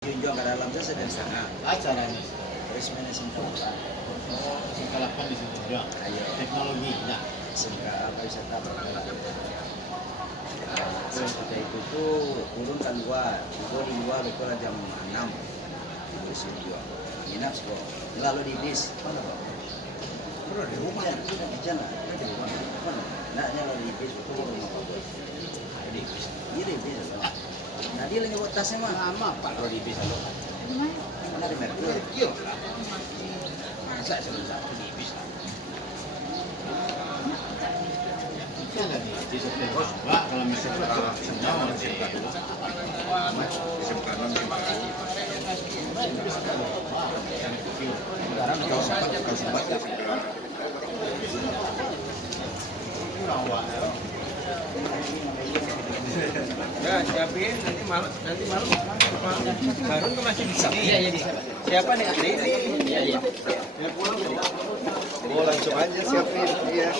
Junjung ke dalam saya sedang sana. Acaranya. Terus mana singkatan. Oh, singkatan di situ juga. Ayo. Teknologi, nah. Singkat apa wisata berkelanjutan. Terus kita itu tuh turun kan luar. Gua di luar itu jam 6. Terus juga. Nginap sih kok. Lalu di bis. Mana kok? Bro, di rumah. Sudah di jalan. Di rumah. Mana? Nah, nyala di bis itu di rumah Pak Boy. Di bis. Iya di bis. Nah dia lagi buat tasnya mah. Lama Pak kalau di bis lo. Mana di merek? Iya. Masa sebelum satu di bis. Bisa nggak nih? Di sopir Pak kalau misalnya semua sih. Sekarang kau sempat Ya, siapin nanti malam Barun tuh masih bisa. Iya, bisa. Siapa nih? Ini. Iya. Ya pulang. Oh, langsung aja siapin. Iya.